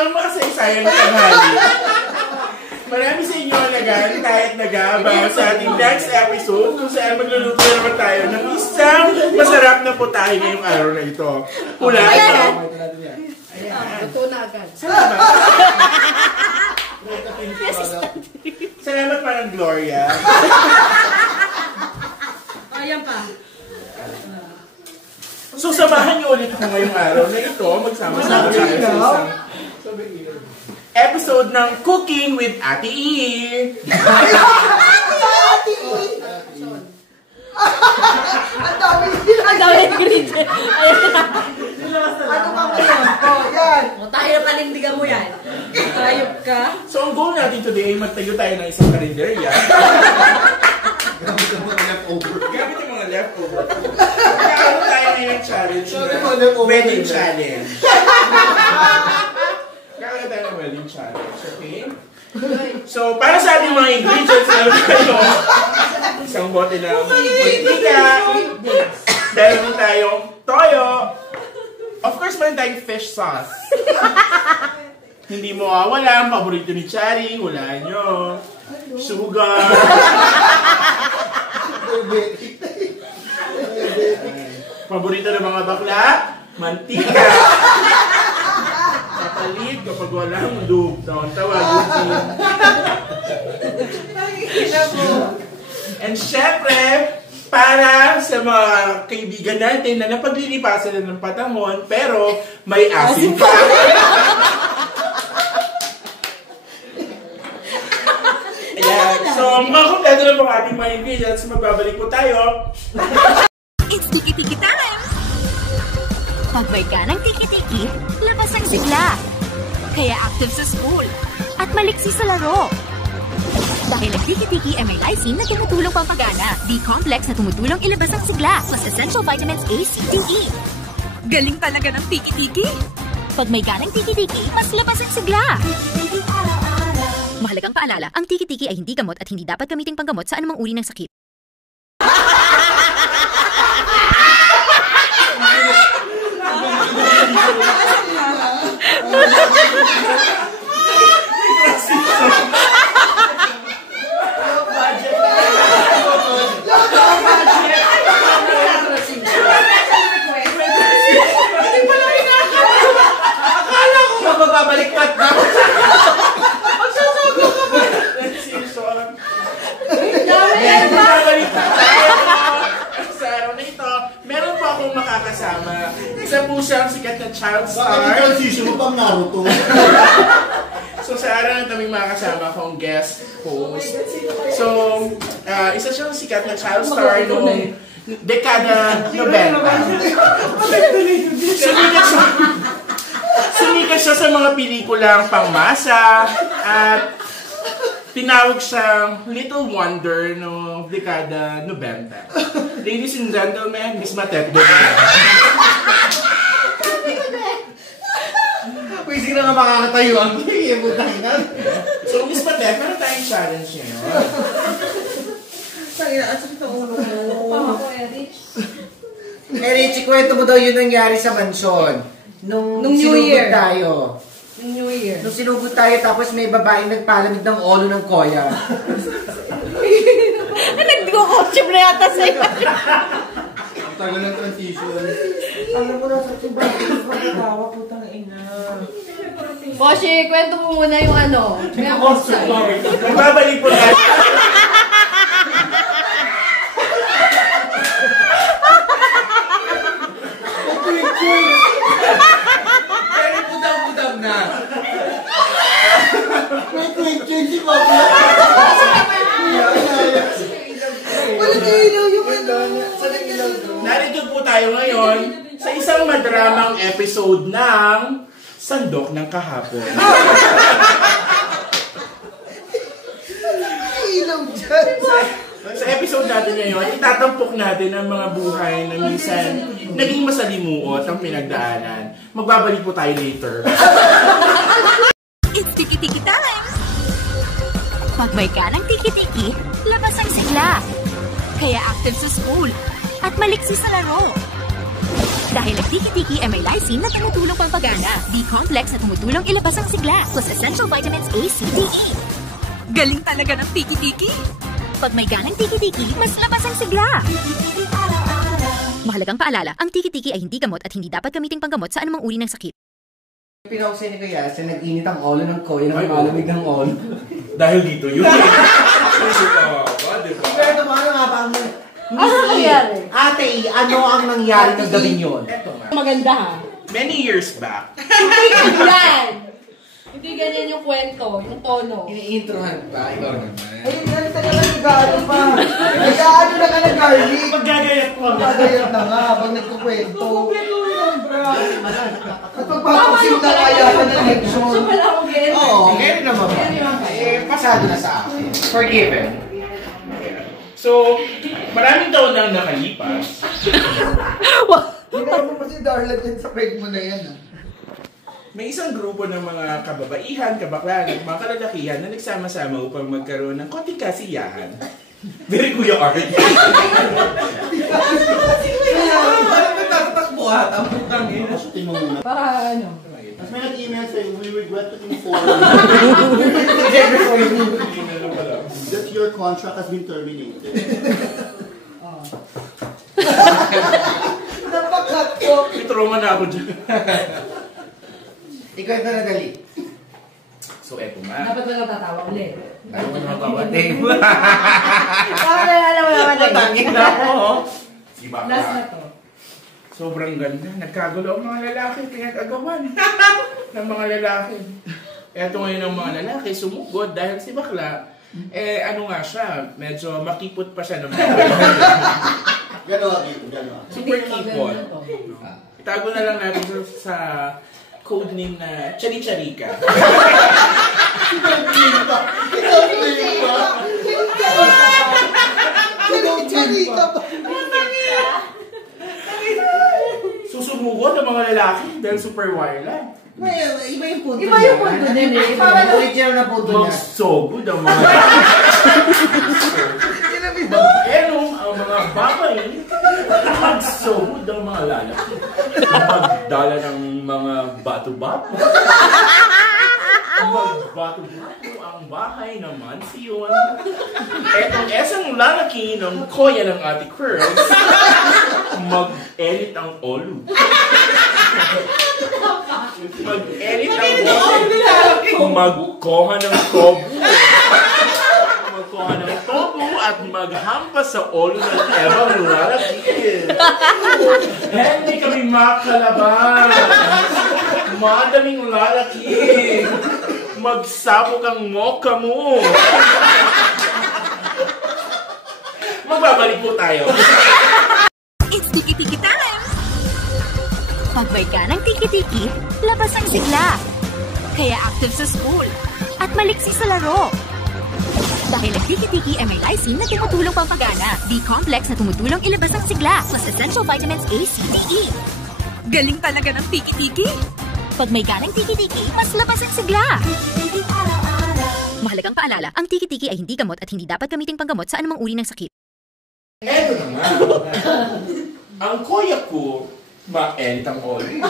Isang makasaysayan na tanghali. Marami sa inyo nag-aantay at nag-aabang sa ating next episode kung saan magluluto na naman tayo ng isang masarap na putahe ngayong araw na ito. Pula ito. Ito na agad. Salamat. Salamat parang Gloria. Ayan pa. So samahan niyo ulit ko ngayong araw na ito. Magsama-sama tayo sa isang episode ng Cooking with Ate E. Ate E! Ang dami ingredient. Ano ba ngayon? Oh, yan. O, tayo panindigan mo yan. Tayop ka. So ang goal natin today ay magtayo tayo ng isang karinderya. Gamit yung mga leftover. Gamit yung mga leftover. Kaya tayo ngayon ng challenge na wedding challenge. Kaya tayo ng wedding challenge, okay? So, para sa ating mga ingredients, meron tayo isang bote ng mantika, meron tayong toyo, of course, meron tayong fish sauce. Hindi mo wala ang paborito ni Charing, wala nyo. Sugar. Paborito ng mga bakla, mantika. Kapalit kapag walang lube. Tawag yun. And syempre, para sa mga kaibigan natin na napaglilipasan na ng patamon, pero may asin pa. Ayan. So, mga kumpleto na po ating mga ingredients. Magbabalik po tayo. It's tiki-tiki time! Pagbay ka ng tiki-tiki, labas ang sigla. Kaya active sa school at maliksi sa laro. Dahil ang tiki-tiki ay may lysine na tumutulong pampagana, B-complex na tumutulong ilabas ang sigla, plus essential vitamins A, C, D, E. Galing talaga ng tiki-tiki! Pag may ganang tiki-tiki, mas labas ang sigla. Mahalagang paalala, ang tiki-tiki ay hindi gamot at hindi dapat gamiting panggamot sa anumang uri ng sakit. Akala ko mababaliktad na. Magsasago ka ba? Mababaliktad tayo sa araw na ito. Meron po akong makakasama. Isa po siyang sikat na child star. Bakit yung transition mo pang Naruto? So sa araw na ito may makakasama akong guest host. So, isa siyang sikat na child star noong dekada 90. Sumikat siya sa mga pelikulang pangmasa at tinawag siyang Little Wonder noong dekada 90. Ladies and gentlemen, Miss Matet Gomez. Pwede na nga makakatayo ang butang na. So, Miss Matet, meron tayong challenge niyo. Richie, kwento mo daw yun nangyari sa mansyon. Nung New Year tayo. Nung New Year. Nung sinugod tayo, tapos may babaeng nagpalamig ng olo ng koya. Nagko-costume na yata sa'yo. Ang tagal ng transition. Alam mo na sa tiba, pagkatawa, putang ina. Boshi, kwento mo muna yung ano. Magbabalik po tayo. Pero budang-budang na. Wait, si Papa. Walang ilaw yung ano. Narito po tayo ngayon sa isang madramang episode ng Sandok ng Kahapon. Ilaw dyan. Sa episode natin ngayon, itatampok natin ang mga buhay na minsan naging masalimuot ang pinagdaanan. Magbabalik po tayo later. It's tiki-tiki time! Pag may ka ng tiki-tiki, labas ang sigla. Kaya active sa school at maliksi sa laro. Dahil ang tiki-tiki ay may lysine na tumutulong pampagana. B-complex na tumutulong ilabas ang sigla. Plus essential vitamins A, C, D, E. Galing talaga ng tiki-tiki. Pag may ganang tiki-tiki, mas labas ang sigla. Mahalagang paalala, ang tiki-tiki ay hindi gamot at hindi dapat gamiting panggamot sa anumang uri ng sakit. Pinausay ni Kuya sa nag-init ang ulo ng Koya ng malamig ng ulo. Dahil dito yun. Diba? Pero ano nga ba ang... Ano nangyari? Ate, ano ang nangyari ng gabing yun? Eto nga. Maganda ha? Many years back. Hindi ganyan! Hindi ganyan yung kwento, yung tono. Ini-introhan pa. Ayun, ano talaga nag-ano pa? Nag-ano na ka nag-garlic. Magagayat mo. Magagayat na nga habang nagkukwento. At pagpapasin na kaya ka ng leksyon. So pala ako ganyan. Oo, ganyan naman ba? Pasado na sa akin. Forgiven. So, maraming taon nang nakalipas. Hindi mo pa si Darla dyan sa peg mo na yan. May isang grupo ng mga kababaihan, kabaklan, at mga kalalakihan na nagsama-sama upang magkaroon ng konting kasiyahan. Very Kuya Art. Parang natatakbo at ang putang ina. Tingnan mo muna. Para ano? Tapos may nag-email sa'yo, we regret to inform that your contract has been terminated. Napakat ko. May trauma na ako dyan. Ikaw ito na dali. So, eto nga. Dapat na tatawa ulit. Ayaw mo na mapapatay. Para alam mo naman Matangin na ako. Si Bakla. Last na to. Sobrang ganda. Nagkagulo ang mga lalaki. Pinag-agawan ng mga lalaki. Eto ngayon ang mga lalaki. Sumugod dahil si Bakla, ano nga siya, medyo makipot pa siya ng mga. Gano'n, gano'n. Super kipot. Itago na lang natin sa code name na Chari-Charika. Susumugod ang mga lalaki dahil super wireline. Iba yung punto Iba yung punto din eh. Parang original na punto niya. Magsogod ang mga mag-enong ang mga babay. Magsogod ang mga lalaki. Magdala ng mga bato-bato. Magbato-bato ang bahay naman siyon. Etong esang lalaki ng Koya ng Ate Curls, mag-edit ang olu. Mag-edit ang olu. Magkuha ng tobu. Magkuha ng tobu at maghampas sa olu ng ebang lalaki. Hindi kami makalabas. Madaming lalaki. Magsabog ang moka mo. Magbabalik po tayo. It's tiki-tiki time! Pagbay ka ng tiki-tiki, labas ang sigla. Kaya active sa school at maliksi sa laro. Dahil ang tiki-tiki ay may lysine na tumutulong pampagana. B-complex na tumutulong ilabas ang sigla. Plus essential vitamins A, C, D, E. Galing talaga ng tiki-tiki. Pag may ganang tiki-tiki, mas labas ang sigla. Mahalagang paalala, ang tiki-tiki ay hindi gamot at hindi dapat gamiting panggamot sa anumang uri ng sakit. Eto na nga. Ang Koya ko, ma-edit ang olu.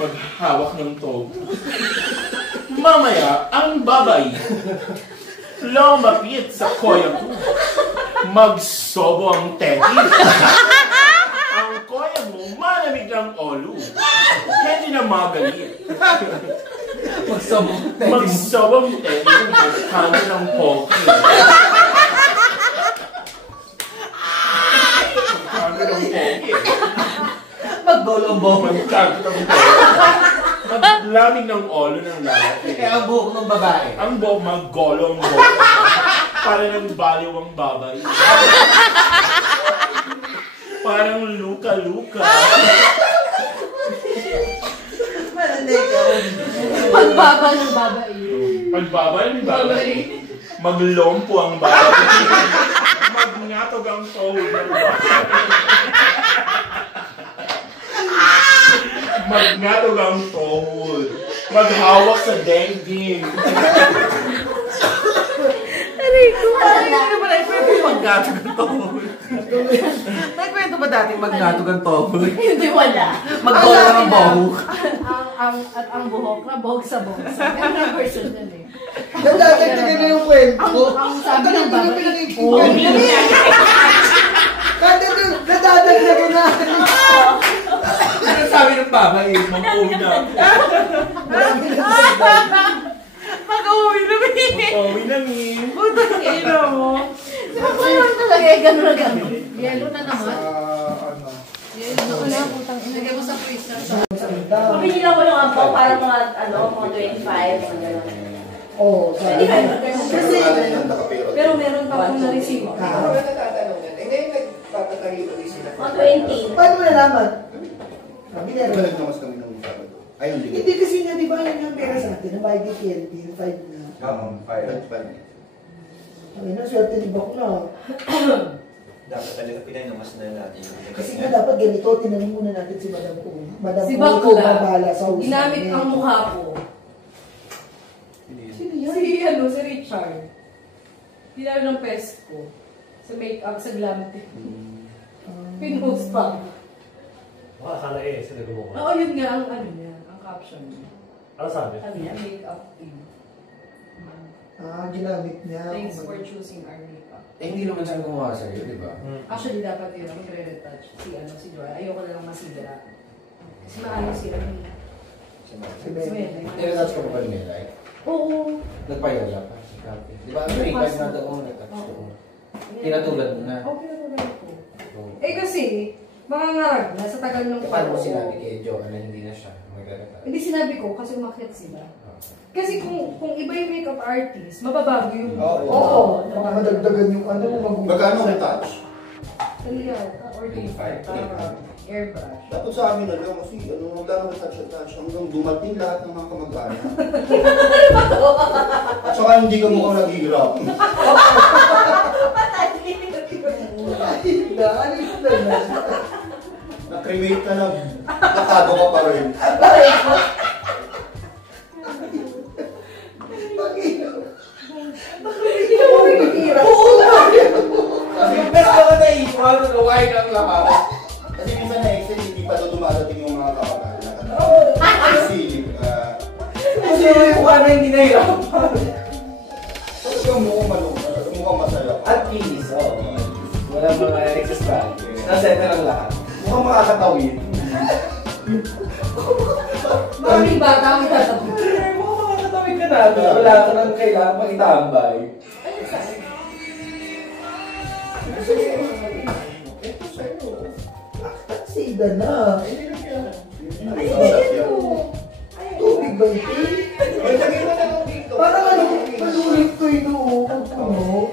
Maghawak ng tobu. Mamaya, ang babay. Lumapit sa Koya ko. Magsobo ang teki. Ang Koya mo, malamig ng olu. Hindi na magalit. Magsobong teki. Magkano ng poki. Magkano ng poki. Magbolong-bolong. Magkano ng poki. Maglamig ng olo ng lalaki. Kaya ang buhok ng babae. Ang buhok maggolong-bolong. Para ng baliw ang babay. Parang luka-luka. Pagbaba ng babae. Pagbaba ng babay. Maglompo ang babay. Magngatog ang tuhod ng babay. Magngatog ang tuhod. Maghawak sa dengue. Aray ko. Aray ko naman ay pwede maggatog ang tohol? Nagkwento ba dati maggatog ang tohol? Hindi, wala. Magbola ng buhok. Ang buhok na buhok sa buhok. Ang person dun eh. Nadadagdagan na yung kwento. Ang sabi ng baba, nadadagdagan na. Ano sabi ng baba eh? Mag-una. mag-uwi na mi. Mag-uwi na mi. Putang ina mo. Sinapalaman talaga eh, gano'n na gano'n. Yelo na naman. Yelo na, putang ina. Lagay mo sa freezer. Pabili lang ko yung ampaw para mga, mga 25. Mga gano'n. Oo. Kasi, Pero meron pa akong na-receive. Ano ba natatanong yan? Eh ngayon nagpapatayo ulit sila. mga 20. Paano mo nalaman? Sabi niya, Nagnamas kami ng Sabado. Ayun, hindi. hindi kasi niya, di ba yun yung pera sa atin, ang bayad ni TNT, yung 5 na. Ay na, swerte ni Bok na. Dapat talaga pinanamas na natin yung Kasi nga dapat ganito, tinanin muna natin si Madam Ko. Madam Si Ko, Bakla, ikaw babala sa usapan. ginamit ang mukha ko. Sino yan? Si Richard. Ginamit ng pest ko. Sa make-up, sa glam tip. Pinost pa. Akala sila gumawa. Oo, yun nga ang ano niya, ang caption niya. Ano sabi? Sabi niya, make-up team. Ginamit niya. Thanks for choosing our makeup. hindi naman siya gumawa sa'yo, di ba? Actually, dapat yun, magre-retouch. Si Joy. Ayoko na lang masira. Kasi maano sila. Si Si Ben. Mel. Nilatouch ko pa nila, right? Oo. Nagpayola pa. Di ba? Ano yung na doon, natouch ko. Tinatulad mo na. Okay, natulad ko. Eh kasi, mga ngarag na sa tagal ng Paano mo sinabi kay Joe na hindi na siya magre-retouch? Hindi sinabi ko kasi umakyat sila. Kasi kung iba yung makeup artist, mababago yung... Oo. Baka madagdagan yung ano mo mag-uwi. Magkano ang touch? Or 25. Airbrush. Dapat sa amin na lang kasi magkano ang touch hanggang dumating lahat ng mga kamag-anak. At saka hindi ka mukhang naghihirap. Na-cremate ka na, nakado ka pa rin. Pero ako naiwan, nawain ang lahat. Kasi minsan na-extend, hindi pa doon dumadating yung mga kamag-anak. Silip ka. Kasi yung ano hindi nahirapan. Talagang mukhang malungkot, mukhang masaya. At peace, oo. Walang mga excess value. Naseta lang lahat. Mukhang makakatawid. Maraming bata ang itatapos. Mukhang makakatawid ka na. Wala ka nang kailangan pang itambay. Ito sa'yo. Sida na. Tubig ba ito? Parang ano, malulit ko ito. Pagpuno.